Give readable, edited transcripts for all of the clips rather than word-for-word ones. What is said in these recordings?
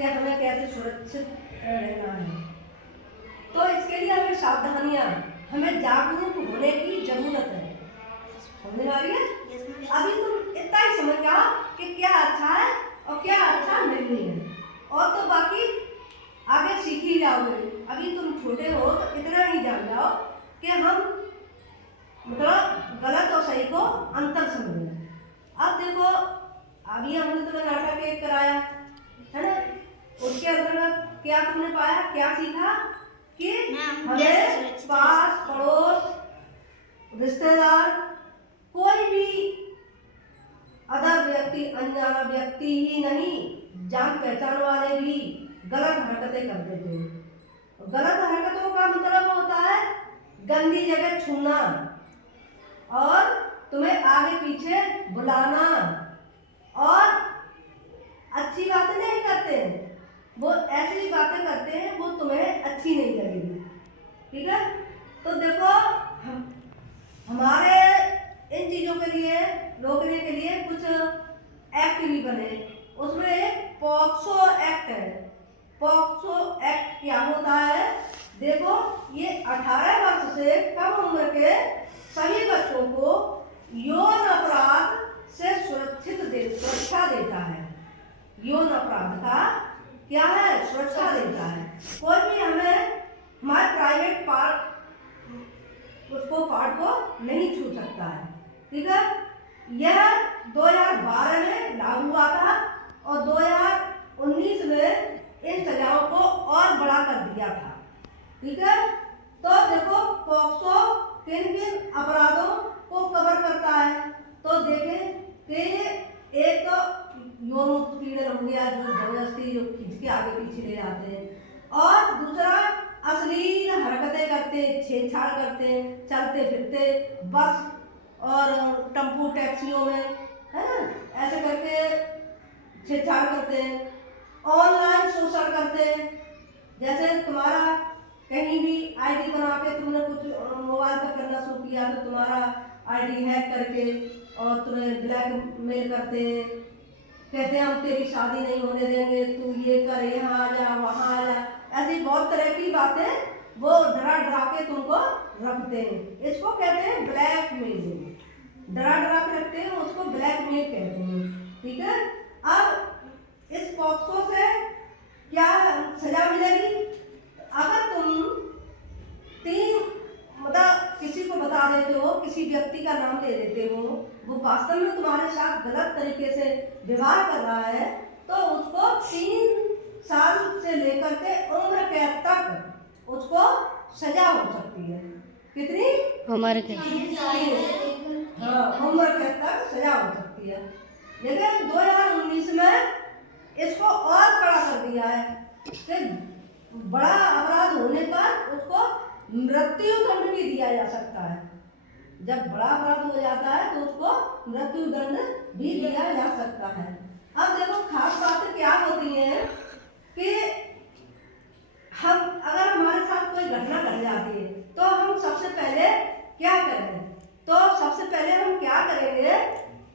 कि हमें कैसे सुरक्षित रहना है। तो इसके लिए हमें सावधानियां, हमें जागरूक होने की जरूरत है। समझ में आ रही है? अभी तुम इतना ही समझ जाओ कि क्या अच्छा है और क्या अच्छा नहीं है, और तो बाकी आगे सीख ही जाओगे। अभी तुम छोटे हो तो इतना ही जान जाओ कि हम मतलब गलत और सही को अंतर समझें। अब देखो, अभी हमने तुम्हें नाटक एक कराया है ना, उसके अंतर्गत क्या तुमने पाया, क्या सीखा कि हमें पास पड़ोस रिश्तेदार कोई भी अदर व्यक्ति, अनजाना व्यक्ति ही नहीं, जान पहचान वाले भी गलत हरकतें कर देते हैं। गलत हरकतों का मतलब होता है गंदी जगह छूना और तुम्हें आगे पीछे बुलाना, और अच्छी बातें नहीं करते हैं, वो ऐसी बातें करते हैं वो तुम्हें अच्छी नहीं लगेगी। ठीक है? तो देखो, हमारे इन चीज़ों के लिए रोकने के लिए कुछ एक्ट भी बने। उसमें एक पॉक्सो एक्ट है। पॉक्सो एक्ट क्या होता है? देखो, ये 18 वर्ष से कम उम्र के सभी बच्चों को यौन अपराध से सुरक्षा देता है। यौन अपराध का क्या है? सुरक्षा देता है। कोई भी हमें हमारे प्राइवेट पार्ट को नहीं छू सकता है। ठीक है? यह 2012 में लागू हुआ था और 2019 में इन सजाओं को और बड़ा कर दिया था। ठीक है? तो देखो, पॉक्सो किन किन अपराधों को कवर करता है? तो देखें कि एक तो यौन उत्पीड़न हो गया, जो जबरदस्ती जो खींच के आगे पीछे ले जाते हैं, और दूसरा अश्लील हरकतें करते, छेड़छाड़ करते, चलते फिरते बस और टेम्पो टैक्सियों में, है ना, ऐसे करके छेड़छाड़ करते हैं। ऑनलाइन शोषण करते हैं, जैसे तुम्हारा कहीं भी आईडी बना के तुमने कुछ मोबाइल पर करना शुरू किया तो तुम्हारा आईडी हैक करके और तुम्हें ब्लैकमेल करते हैं, कहते हैं हम तेरी शादी नहीं होने देंगे, तू ये कर, यहाँ आ जा, वहाँ आ जा, ऐसी बहुत तरह की बातें वो डरा डरा के तुमको रखते हैं। इसको कहते हैं ब्लैकमेल। डरा डरा के रखते हैं, उसको ब्लैकमेल कहते हैं। ठीक है? अब इस पॉक्सो से क्या सजा मिलेगी? अगर तुम मतलब किसी को बता देते हो, किसी व्यक्ति का नाम दे देते हो, वो वास्तव में तुम्हारे साथ गलत तरीके से व्यवहार कर रहा है, तो उसको 3 साल से लेकर के उम्र कैद तक उसको सजा हो सकती है। कितनी? उम्र कैद। हाँ, उम्र कैद तक सजा हो सकती है। लेकिन 2019 में इसको और कड़ा कर दिया है कि बड़ा अपराध होने पर उसको मृत्यु दंड भी दिया जा सकता है। जब बड़ा अपराध हो जाता है तो उसको मृत्यु दंड भी दिया जा सकता है। अब देखो, खास बातें क्या होती हैं कि हम अगर हमारे साथ कोई घटना घट जाती है तो हम सबसे पहले क्या करें? तो सबसे पहले हम क्या करेंगे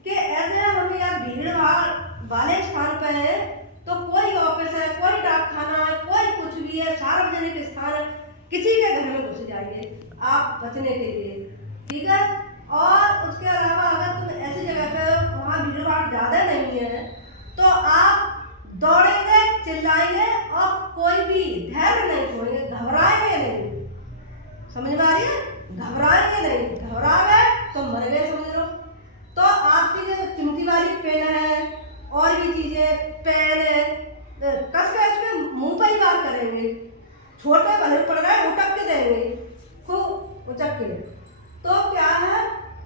कि ऐसे हम या भीड़ भाड़ वाले स्थान पर हैं, तो कोई ऑफिस है, कोई डाकखाना है, कोई कुछ भी है, सार्वजनिक स्थान है, किसी के घर में घुस जाइए आप बचने के लिए। ठीक है? और उसके अलावा अगर तुम ऐसी जगह पे वहाँ भीड़ भाड़ ज़्यादा नहीं है तो आप दौड़ेंगे, चिल्लाएंगे और कोई भी धैर्य नहीं छोड़ेंगे, घबराएंगे नहीं। समझ में आ रही है? घबराएंगे नहीं, घबरा गए तो मर गए समझ लो। तो आपकी जो चिमटी वाली पेन है और भी चीजें, पेन है, कस के उसके मुंह पर ही बात करेंगे, छोटे भले पड़ रहे उटक के देंगे, खूब उचक के। तो क्या है,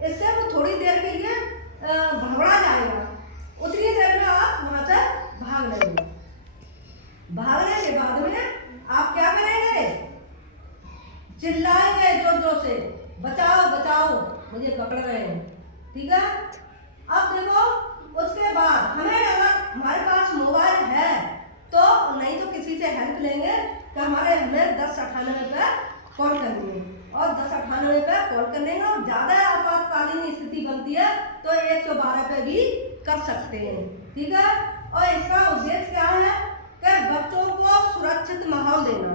इससे वो थोड़ी देर के लिए भड़बड़ा जाएगा, उतनी देर में आप वहां से भाग लेंगे। भागने के बाद में आप क्या करेंगे? चिल्लाएंगे जोर जोर से, बचाओ बचाओ, मुझे पकड़ रहे हैं। ठीक है? अब देखो, उसके बाद हमें अगर हमारे पास मोबाइल है तो नहीं तो किसी से हेल्प लेंगे कि हमें 1098 पे कॉल करनी है, और 1098 पे कॉल करने में और ज़्यादा आपातकालीन स्थिति बनती है तो 112 पे भी कर सकते हैं। ठीक है? और इसका उद्देश्य क्या है कि बच्चों को सुरक्षित माहौल देना।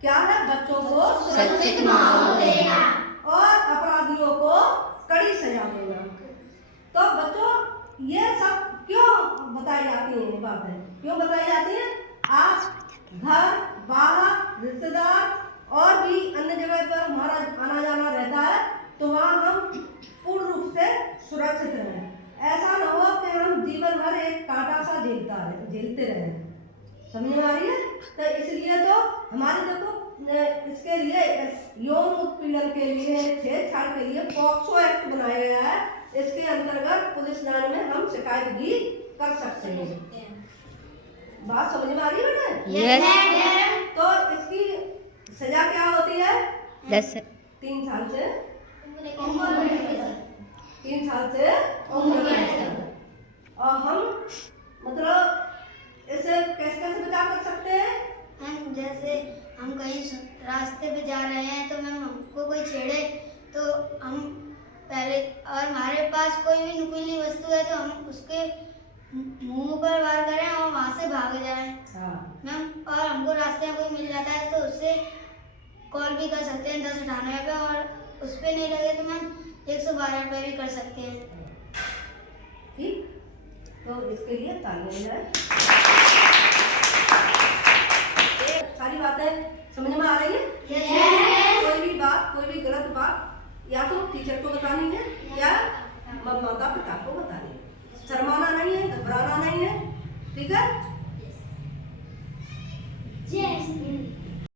क्या है? बच्चों को सुरक्षित माहौल देना और अपराधियों को कड़ी सजा देना। तो बच्चों ये सब क्यों बताई जाती है? बातें क्यों बताई जाती है? आप घर बाहर रिश्तेदार और भी अन्य जगह पर हमारा आना जाना रहता है, तो वहाँ हम पूर्ण रूप से सुरक्षित रहें। ऐसा न हो कि हम जीवन भर एक कांटा सा झेलते रहें। समझ में आ रही है? तो इसलिए तो हमारे देखो इसके लिए यौन उत्पीड़न के लिए, छेड़छाड़ के लिए पॉक्सो एक्ट बनाया गया है। इसके अंतर्गत पुलिस लाइन में हम शिकायत भी कर सकते हैं। बात समझ में आ रही है बेटा? यस तो इसकी सजा क्या होती है? 3 साल से 3 साल से उम्र कैद। और हम मतलब इसे कैसे कैसे बचा कर सकते हैं? हम जैसे हम कहीं रास्ते पे जा रहे हैं तो मैम हमको कोई छेड़े तो हम पहले, और हमारे पास कोई भी नुकीली वस्तु है तो हम उसके मुंह पर वार करें और वहाँ से भाग जाएं। मैम और हमको रास्ते में कोई मिल जाता है तो उससे कॉल भी कर सकते हैं 1098 पे, और उस पर नहीं लगे तो मैम 112 पे भी कर सकते हैं। ठीक, तो इसके लिए तालियां जाए। सारी बातें समझ में आ रही है? कोई भी बात, कोई भी गलत बात या तो टीचर को बतानी है या माता पिता को बतानी है। शर्माना नहीं है, घबराना नहीं है। ठीक है?